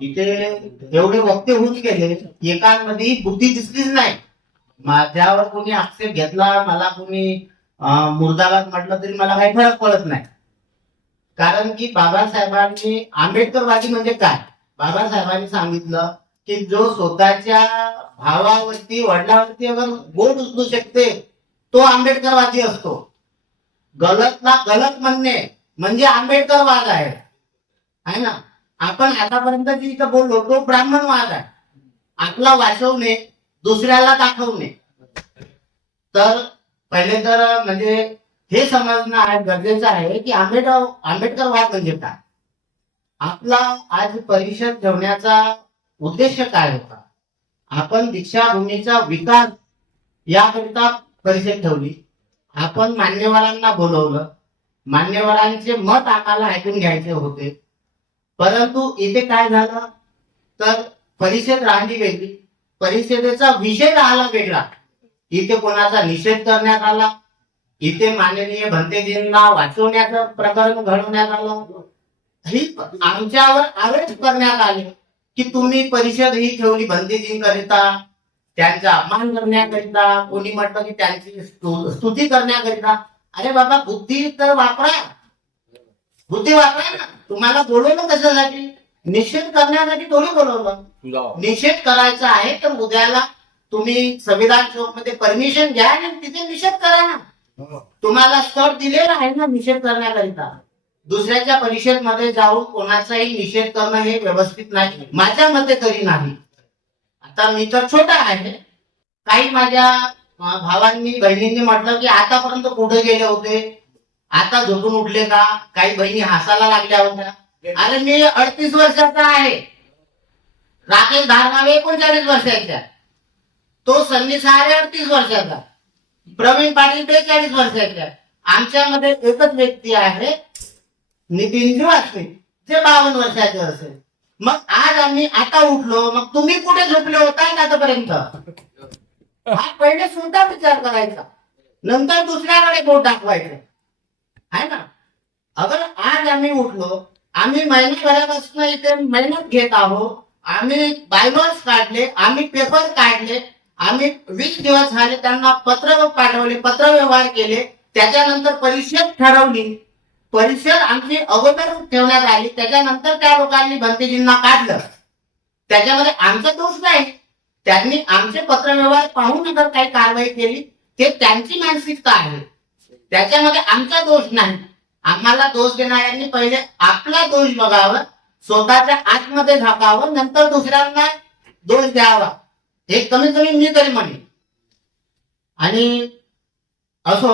इथे एवढे वक्ते होऊन गेले, एकांमध्ये बुद्धी दिसलीच नाही. माझ्यावर कोणी आक्षेप घेतला, मला कोणी मुर्दाबाद म्हटलं तरी मला काही फरक पडत नाही. कारण की बाबासाहेबांनी आंबेडकरवादी म्हणजे काय, बाबासाहेबांनी सांगितलं की जो स्वतःच्या भावावरती वडिलांवरती अगर बोट उचलू शकते तो आंबेडकरवादी असतो. गलतला गलत म्हणणे म्हणजे आंबेडकरवाद आहे ना. आपण आतापर्यंत जी इथं बोललो तो ब्राह्मणवाद आहे. आपला वाचवणे, दुसऱ्याला दाखवणे. तर पहिले तर म्हणजे हे समजणं गरजेचं आहे की आंबेडकरवाद म्हणजे काय. आपला आज परिषद ठेवण्याचा उद्देश काय होता. आपण दीक्षाभूमीचा विकास याकरिता परिषद ठेवली. आपण मान्यवरांना बोलवलं, मान्यवरांचे मत आम्हाला ऐकून घ्यायचे होते. परंतु इथे काय झालं तर परिषद राहिली वेगळी, परिषदेचा विषय राहिला वेगळा. इथे कोणाचा निषेध करण्यात आला, इथे माननीय भंतेजींना वाचवण्याचं प्रकरण घडवण्यात आलं. ही आमच्यावर आरोप करण्यात आले की तुम्ही परिषद ही ठेवली भंतेजींकरिता, त्यांचा अपमान करण्याकरिता, कोणी म्हटलं की त्यांची स्तुती करण्याकरिता. अरे बाबा, बुद्धी तर वापरा, बुद्धी वापरा ना. तुम्हाला बोलवलं कशासाठी, निषेध करण्यासाठी थोडी बोलवलं. निषेध करायचा आहे तर उद्याला तुम्ही संविधान चौक मध्ये परमिशन घ्या आणि तिथे निषेध करा ना. तुम्हाला स्थळ दिलेलं आहे ना निषेध करण्याकरिता. दुसऱ्याच्या परिषद मध्ये जाऊन कोणाचाही निषेध करणं हे व्यवस्थित नाही, माझ्या मते तरी नाही. आता मी तर छोटा आहे, काही माझ्या भावांनी बहिणींनी म्हटलं की आतापर्यंत कुठे गेले होते, आता झोपून उठले का. काही बहिणी हसायला लागल्या होत्या. अरे मी 38 वर्षाचा आहे, राकेश धारनावे 39 वर्षाचा, तो सन्नी सहारे 38 वर्षाचा, प्रवीण पाटील 42 वर्षाचा. आमच्यामध्ये एकच व्यक्ती आहे नितीनजी वासनिक, ते 52 वर्षाचे असेल. मग आज आम्ही आता उठलो, मग तुम्ही कुठे झोपले होता आतापर्यंत. हा पहिले स्वतः विचार करायचा, नंतर दुसऱ्याकडे बोट दाखवायचं आहे ना. अगर आज आम्ही उठलो, आम्ही महिन्याभरापासून इथे मेहनत घेत आहोत, आम्ही बायलॉज काढले, आम्ही पेपर काढले, आम्ही 20 दिवस झाले त्यांना पत्र पाठवले, पत्र व्यवहार केले, त्याच्यानंतर परिषद ठरवली. परिषद आमची अगोदर ठेवण्यात आली, त्याच्यानंतर त्या लोकांनी भंतेजींना काढलं. त्याच्यामध्ये आमचा दोष नाही. त्यांनी आमचे पत्रव्यवहार पाहून जर काही कारवाई केली ते त्यांची मानसिकता आहे, त्याच्यामध्ये आमचा दोष नाही. आम्हाला दोष देणाऱ्यांनी पहिले आपला दोष बघावा, स्वतःच्या आतमध्ये झाकावं, नंतर दुसऱ्यांना दोष द्यावा, हे कमीत कमी मी तरी म्हणेन. आणि असो,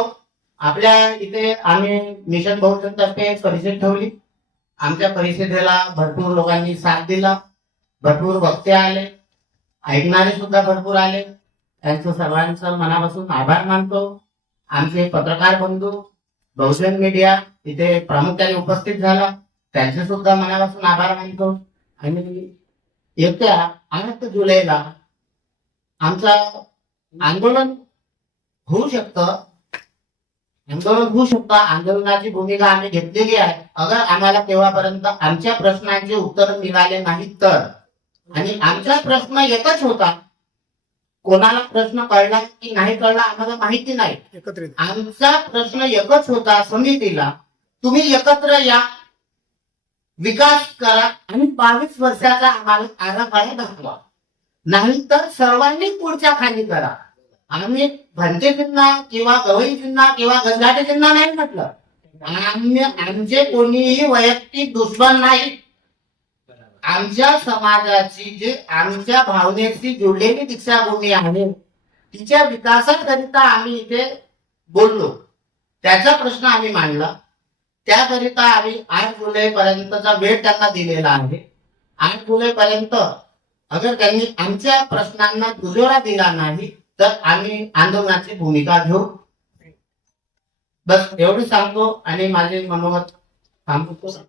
आपल्या इथे आम्ही मिशन बहुजन तर्फे परिषद ठेवली. आमच्या परिषदेला भरपूर लोकांनी साथ दिला, भरपूर वक्ते आले, ऐकणारे सुद्धा भरपूर आले. त्यांचं सर्वांचं मनापासून आभार मानतो. आमचे पत्रकार बंधू, बहुजन मीडिया इथे प्रामुख्याने उपस्थित झाला, त्यांचे सुद्धा मनापासून आभार मानतो. आणि येत्या 8 जुलैला आमचं आंदोलन होऊ शकतं, आंदोलनाची भूमिका आम्ही घेतलेली आहे. अगर आम्हाला तेव्हापर्यंत आमच्या प्रश्नांचे उत्तर मिळाले नाही तर, आणि आमचा प्रश्न एकच होता, कोणाला प्रश्न कळला की नाही कळला आम्हाला माहिती नाही, आमचा प्रश्न एकच होता समितीला, तुम्ही एकत्र या, विकास करा आणि 22 वर्षाचा आम्हाला आराखडा दाखवा, नाही तर सर्वांनी पुढच्या खाली करा. आम्ही भंतेजींना किंवा गवईजींना किंवा गंजाटेजींना नाही म्हटलं, आमचे कोणीही वैयक्तिक दुश्मन नाही. आमच्या समाजाची जे आमच्या भावनेशी जोडलेली दीक्षाभूमी आहे, तिच्या विकासाकरिता आम्ही इथे बोललो, त्याचा प्रश्न आम्ही मांडला. त्याकरिता आम्ही 8 जुलै पर्यंतचा वेळ त्यांना दिलेला आहे. 8 जुलै पर्यंत अगर त्यांनी आमच्या प्रश्नांना दुजोरा दिला नाही तर आम्ही आंदोलनाची भूमिका घेऊ. बस एवढं सांगतो आणि माझे मनोगत थांबवतो.